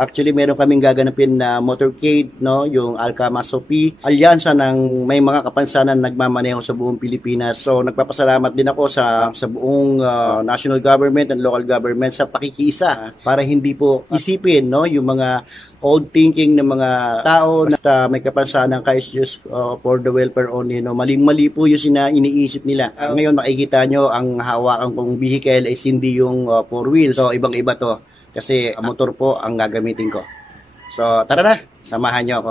Actually, meron kaming gaganapin na motorcade, no, yung Alcama Sopi, alyansa ng may mga kapansanan nagmamaneho sa buong Pilipinas. So, nagpapasalamat din ako sa buong national government and local government sa pakikiisa para hindi po isipin, no, yung mga old thinking ng mga tao na basta may kapansanan ka is just for the welfare only, no. Maling-mali po yung iniisip nila. Ngayon makikita nyo ang hawakan kong vehicle is hindi yung four wheels. So ibang-iba to kasi motor po ang gagamitin ko. So tara na, samahan nyo ako.